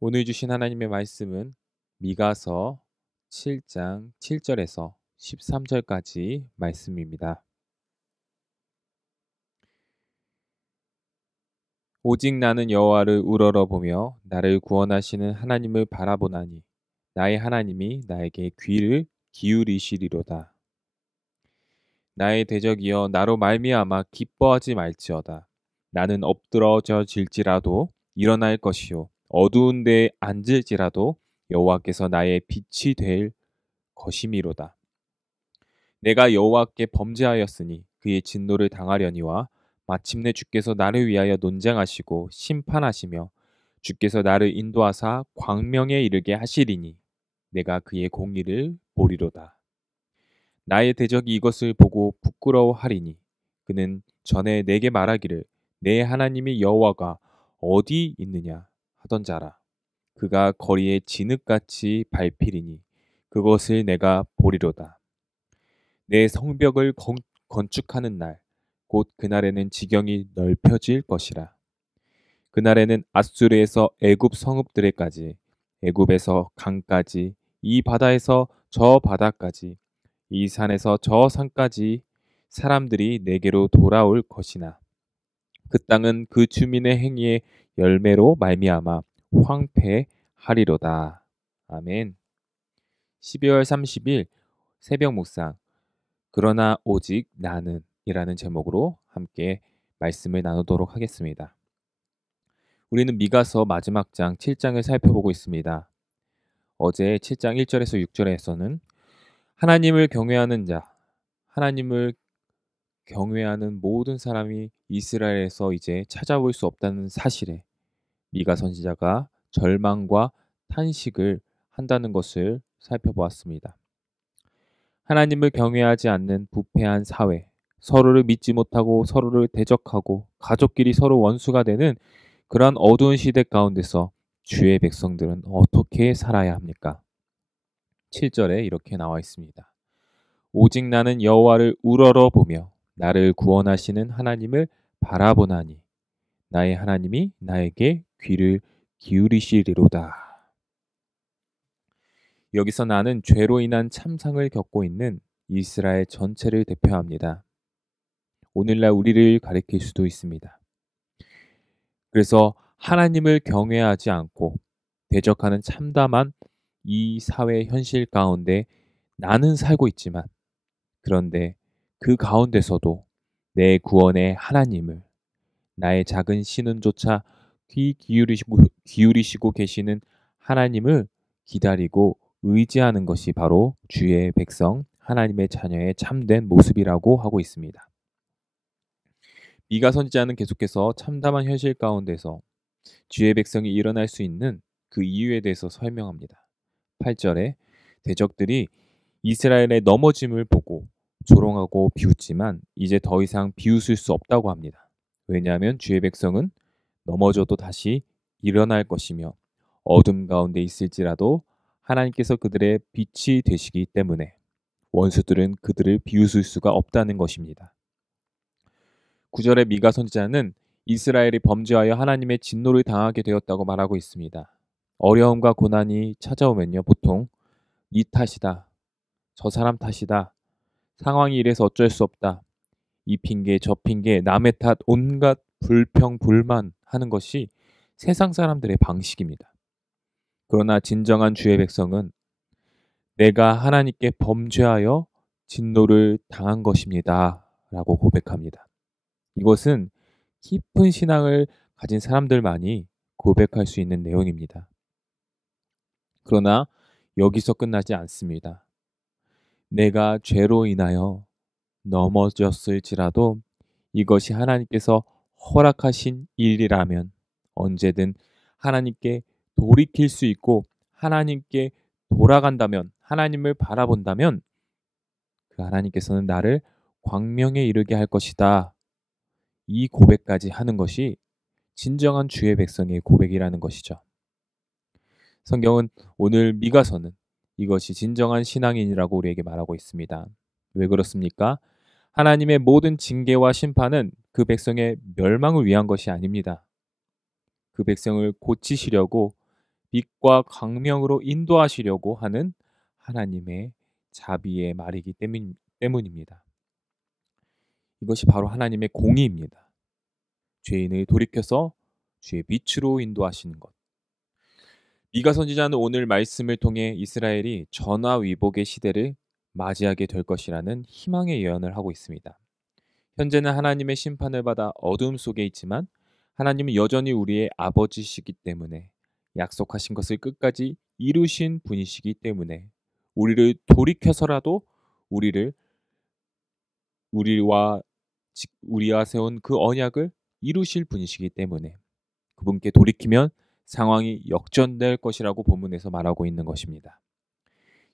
오늘 주신 하나님의 말씀은 미가서 7장 7절에서 13절까지 말씀입니다. 오직 나는 여호와를 우러러보며 나를 구원하시는 하나님을 바라보나니 나의 하나님이 나에게 귀를 기울이시리로다. 나의 대적이여 나로 말미암아 기뻐하지 말지어다. 나는 엎드러져질지라도 일어날 것이요 어두운 데에 앉을지라도 여호와께서 나의 빛이 될 것이미로다. 내가 여호와께 범죄하였으니 그의 진노를 당하려니와 마침내 주께서 나를 위하여 논쟁하시고 심판하시며 주께서 나를 인도하사 광명에 이르게 하시리니 내가 그의 공의를 보리로다. 나의 대적이 이것을 보고 부끄러워하리니 그는 전에 내게 말하기를 내 하나님이 여호와가 어디 있느냐 하던 자라. 그가 거리에 진흙같이 밟히리니 그것을 내가 보리로다. 내 성벽을 건축하는 날, 곧 그날에는 지경이 넓혀질 것이라. 그날에는 아수르에서 애굽 성읍들에까지, 애굽에서 강까지, 이 바다에서 저 바다까지, 이 산에서 저 산까지 사람들이 내게로 돌아올 것이나 그 땅은 그 주민의 행위의 열매로 말미암아 황폐하리로다. 아멘. 12월 30일 새벽 묵상 그러나 오직 나는 이라는 제목으로 함께 말씀을 나누도록 하겠습니다. 우리는 미가서 마지막 장 7장을 살펴보고 있습니다. 어제 7장 1절에서 6절에서는 하나님을 경외하는 자, 하나님을 경외하는 모든 사람이 이스라엘에서 이제 찾아볼 수 없다는 사실에 미가 선지자가 절망과 탄식을 한다는 것을 살펴보았습니다. 하나님을 경외하지 않는 부패한 사회, 서로를 믿지 못하고 서로를 대적하고 가족끼리 서로 원수가 되는 그러한 어두운 시대 가운데서 주의 백성들은 어떻게 살아야 합니까? 7절에 이렇게 나와 있습니다. 오직 나는 여호와를 우러러보며 나를 구원하시는 하나님을 바라보나니 나의 하나님이 나에게 귀를 기울이시리로다. 여기서 나는 죄로 인한 참상을 겪고 있는 이스라엘 전체를 대표합니다. 오늘날 우리를 가리킬 수도 있습니다. 그래서 하나님을 경외하지 않고 대적하는 참담한 이 사회 현실 가운데 나는 살고 있지만 그런데 그 가운데서도 내 구원의 하나님을 나의 작은 신은조차 귀 기울이시고 계시는 하나님을 기다리고 의지하는 것이 바로 주의 백성 하나님의 자녀의 참된 모습이라고 하고 있습니다. 미가 선지자는 계속해서 참담한 현실 가운데서 주의 백성이 일어날 수 있는 그 이유에 대해서 설명합니다. 8절에 대적들이 이스라엘의 넘어짐을 보고 조롱하고 비웃지만 이제 더 이상 비웃을 수 없다고 합니다. 왜냐하면 주의 백성은 넘어져도 다시 일어날 것이며 어둠 가운데 있을지라도 하나님께서 그들의 빛이 되시기 때문에 원수들은 그들을 비웃을 수가 없다는 것입니다. 9절의 미가 선지자는 이스라엘이 범죄하여 하나님의 진노를 당하게 되었다고 말하고 있습니다. 어려움과 고난이 찾아오면요, 보통 네 탓이다, 저 사람 탓이다, 상황이 이래서 어쩔 수 없다, 이 핑계 저 핑계 남의 탓 온갖 불평 불만 하는 것이 세상 사람들의 방식입니다. 그러나 진정한 주의 백성은 내가 하나님께 범죄하여 진노를 당한 것입니다 라고 고백합니다. 이것은 깊은 신앙을 가진 사람들만이 고백할 수 있는 내용입니다. 그러나 여기서 끝나지 않습니다. 내가 죄로 인하여 넘어졌을지라도 이것이 하나님께서 허락하신 일이라면 언제든 하나님께 돌이킬 수 있고 하나님께 돌아간다면 하나님을 바라본다면 그 하나님께서는 나를 광명에 이르게 할 것이다. 이 고백까지 하는 것이 진정한 주의 백성의 고백이라는 것이죠. 성경은 오늘 미가서는 이것이 진정한 신앙인이라고 우리에게 말하고 있습니다. 왜 그렇습니까? 하나님의 모든 징계와 심판은 그 백성의 멸망을 위한 것이 아닙니다. 그 백성을 고치시려고 빛과 광명으로 인도하시려고 하는 하나님의 자비의 말이기 때문입니다. 이것이 바로 하나님의 공의입니다. 죄인을 돌이켜서 주의 빛으로 인도하시는 것. 미가 선지자는 오늘 말씀을 통해 이스라엘이 전화위복의 시대를 맞이하게 될 것이라는 희망의 예언을 하고 있습니다. 현재는 하나님의 심판을 받아 어둠 속에 있지만 하나님은 여전히 우리의 아버지시기 때문에 약속하신 것을 끝까지 이루신 분이시기 때문에 우리를 돌이켜서라도 우리와 세운 그 언약을 이루실 분이시기 때문에 그분께 돌이키면 상황이 역전될 것이라고 본문에서 말하고 있는 것입니다.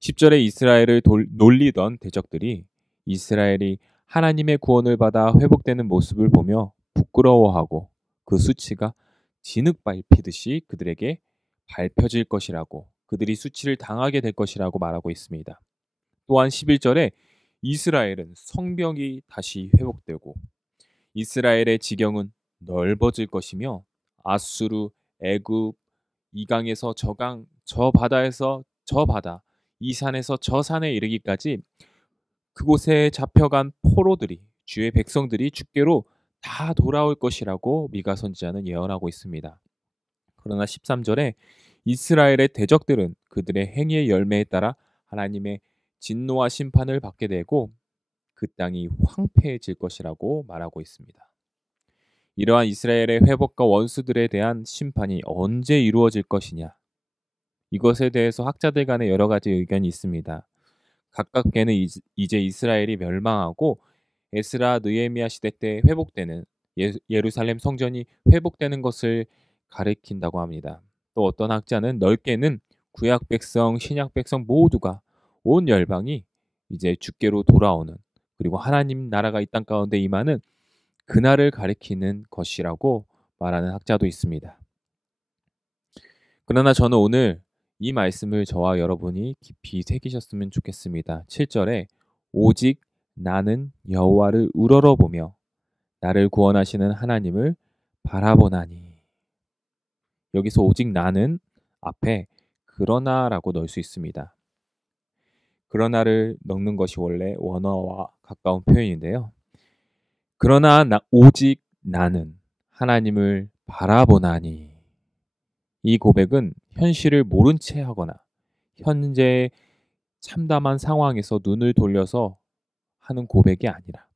10절에 이스라엘을 놀리던 대적들이 이스라엘이 하나님의 구원을 받아 회복되는 모습을 보며 부끄러워하고 그 수치가 진흙 밟히듯이 그들에게 밟혀질 것이라고, 그들이 수치를 당하게 될 것이라고 말하고 있습니다. 또한 11절에 이스라엘은 성벽이 다시 회복되고 이스라엘의 지경은 넓어질 것이며 아수르, 애굽, 이 강에서 저 강, 저 바다에서 저 바다, 이 산에서 저 산에 이르기까지 그곳에 잡혀간 포로들이, 주의 백성들이 주께로 다 돌아올 것이라고 미가 선지자는 예언하고 있습니다. 그러나 13절에 이스라엘의 대적들은 그들의 행위의 열매에 따라 하나님의 진노와 심판을 받게 되고 그 땅이 황폐해질 것이라고 말하고 있습니다. 이러한 이스라엘의 회복과 원수들에 대한 심판이 언제 이루어질 것이냐? 이것에 대해서 학자들 간에 여러 가지 의견이 있습니다. 가깝게는 이제 이스라엘이 멸망하고 에스라 느헤미야 시대 때 회복되는 예루살렘 성전이 회복되는 것을 가리킨다고 합니다. 또 어떤 학자는 넓게는 구약 백성, 신약 백성 모두가 온 열방이 이제 주께로 돌아오는, 그리고 하나님 나라가 이 땅 가운데 임하는 그날을 가리키는 것이라고 말하는 학자도 있습니다. 그러나 저는 오늘 이 말씀을 저와 여러분이 깊이 새기셨으면 좋겠습니다. 7절에 오직 나는 여호와를 우러러보며 나를 구원하시는 하나님을 바라보나니. 여기서 오직 나는 앞에 그러나라고 넣을 수 있습니다. 그러나를 넣는 것이 원래 원어와 가까운 표현인데요. 그러나 오직 나는 하나님을 바라보나니. 이 고백은 현실을 모른 채 하거나 현재의 참담한 상황에서 눈을 돌려서 하는 고백이 아니라,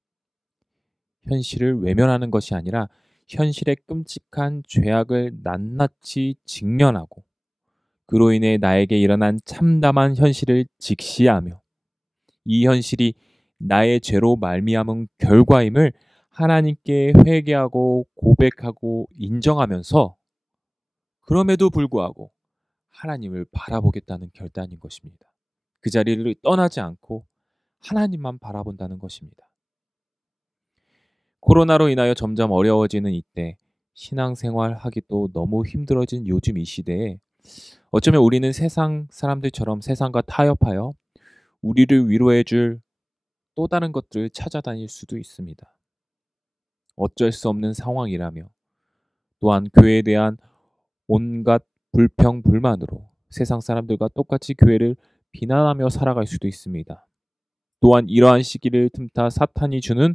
현실을 외면하는 것이 아니라 현실의 끔찍한 죄악을 낱낱이 직면하고 그로 인해 나에게 일어난 참담한 현실을 직시하며 이 현실이 나의 죄로 말미암은 결과임을 하나님께 회개하고 고백하고 인정하면서 그럼에도 불구하고 하나님을 바라보겠다는 결단인 것입니다. 그 자리를 떠나지 않고 하나님만 바라본다는 것입니다. 코로나로 인하여 점점 어려워지는 이때 신앙생활 하기도 너무 힘들어진 요즘 이 시대에 어쩌면 우리는 세상 사람들처럼 세상과 타협하여 우리를 위로해 줄 또 다른 것들을 찾아다닐 수도 있습니다. 어쩔 수 없는 상황이라며 또한 교회에 대한 온갖 불평, 불만으로 세상 사람들과 똑같이 교회를 비난하며 살아갈 수도 있습니다. 또한 이러한 시기를 틈타 사탄이 주는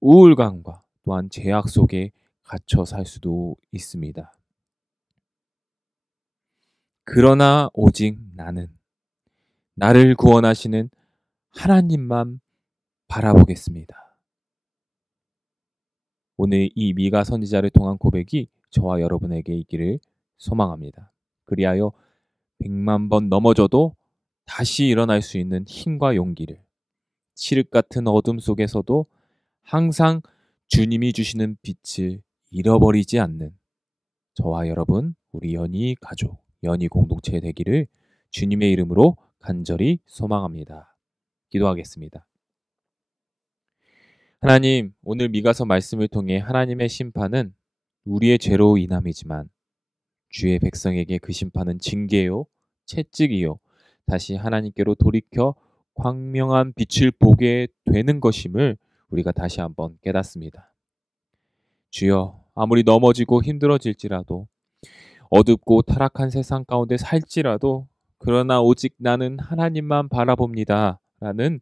우울감과 또한 죄악 속에 갇혀 살 수도 있습니다. 그러나 오직 나를 구원하시는 하나님만 바라보겠습니다. 오늘 이 미가 선지자를 통한 고백이 저와 여러분에게 있기를 소망합니다. 그리하여 100만 번 넘어져도 다시 일어날 수 있는 힘과 용기를, 칠흑 같은 어둠 속에서도 항상 주님이 주시는 빛을 잃어버리지 않는 저와 여러분, 우리 연희 가족, 연희 공동체 되기를 주님의 이름으로 간절히 소망합니다. 기도하겠습니다. 하나님, 오늘 미가서 말씀을 통해 하나님의 심판은 우리의 죄로 인함이지만 주의 백성에게 그 심판은 징계요, 채찍이요, 다시 하나님께로 돌이켜 광명한 빛을 보게 되는 것임을 우리가 다시 한번 깨닫습니다. 주여, 아무리 넘어지고 힘들어질지라도 어둡고 타락한 세상 가운데 살지라도 그러나 오직 나는 하나님만 바라봅니다. 라는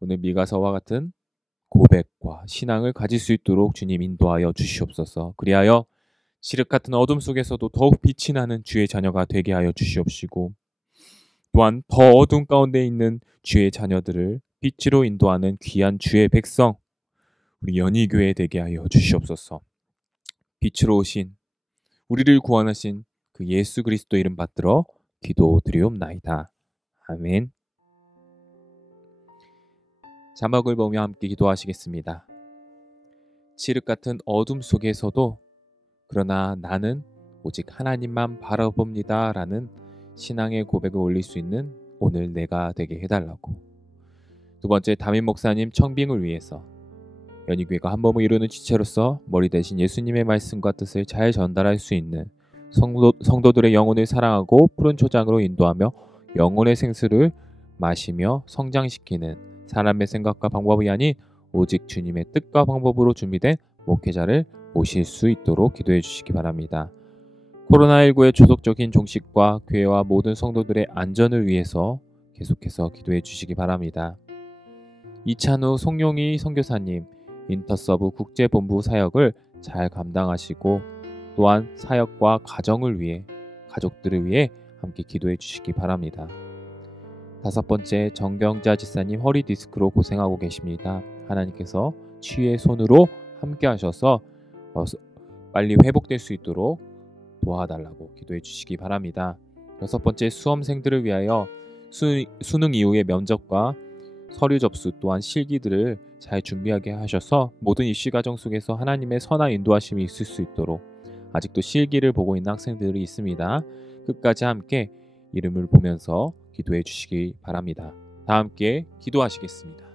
오늘 미가서와 같은 고백과 신앙을 가질 수 있도록 주님 인도하여 주시옵소서. 그리하여 칠흑 같은 어둠 속에서도 더욱 빛이 나는 주의 자녀가 되게 하여 주시옵시고, 또한 더 어둠 가운데 있는 주의 자녀들을 빛으로 인도하는 귀한 주의 백성 우리 연희교회 되게 하여 주시옵소서. 빛으로 오신 우리를 구원하신 그 예수 그리스도 이름 받들어 기도드리옵나이다. 아멘. 자막을 보며 함께 기도하시겠습니다. 칠흑 같은 어둠 속에서도 그러나 나는 오직 하나님만 바라봅니다 라는 신앙의 고백을 올릴 수 있는 오늘 내가 되게 해달라고. 두 번째, 담임 목사님 청빙을 위해서 연희교회가 한 몸을 이루는 지체로서 머리 대신 예수님의 말씀과 뜻을 잘 전달할 수 있는 성도들의 영혼을 사랑하고 푸른 초장으로 인도하며 영혼의 생수를 마시며 성장시키는 사람의 생각과 방법이 아닌 오직 주님의 뜻과 방법으로 준비된 목회자를 모실 수 있도록 기도해 주시기 바랍니다. 코로나19의 조속적인 종식과 교회와 모든 성도들의 안전을 위해서 계속해서 기도해 주시기 바랍니다. 이찬우 송용희 선교사님 인터서브 국제본부 사역을 잘 감당하시고 또한 사역과 가정을 위해 가족들을 위해 함께 기도해 주시기 바랍니다. 다섯 번째, 정경자 지사님 허리 디스크로 고생하고 계십니다. 하나님께서 치유의 손으로 함께 하셔서 빨리 회복될 수 있도록 도와달라고 기도해 주시기 바랍니다. 여섯 번째, 수험생들을 위하여 수능 이후의 면접과 서류 접수 또한 실기들을 잘 준비하게 하셔서 모든 입시 과정 속에서 하나님의 선한 인도하심이 있을 수 있도록, 아직도 실기를 보고 있는 학생들이 있습니다. 끝까지 함께 이름을 보면서 기도해 주시기 바랍니다. 다 함께 기도하시겠습니다.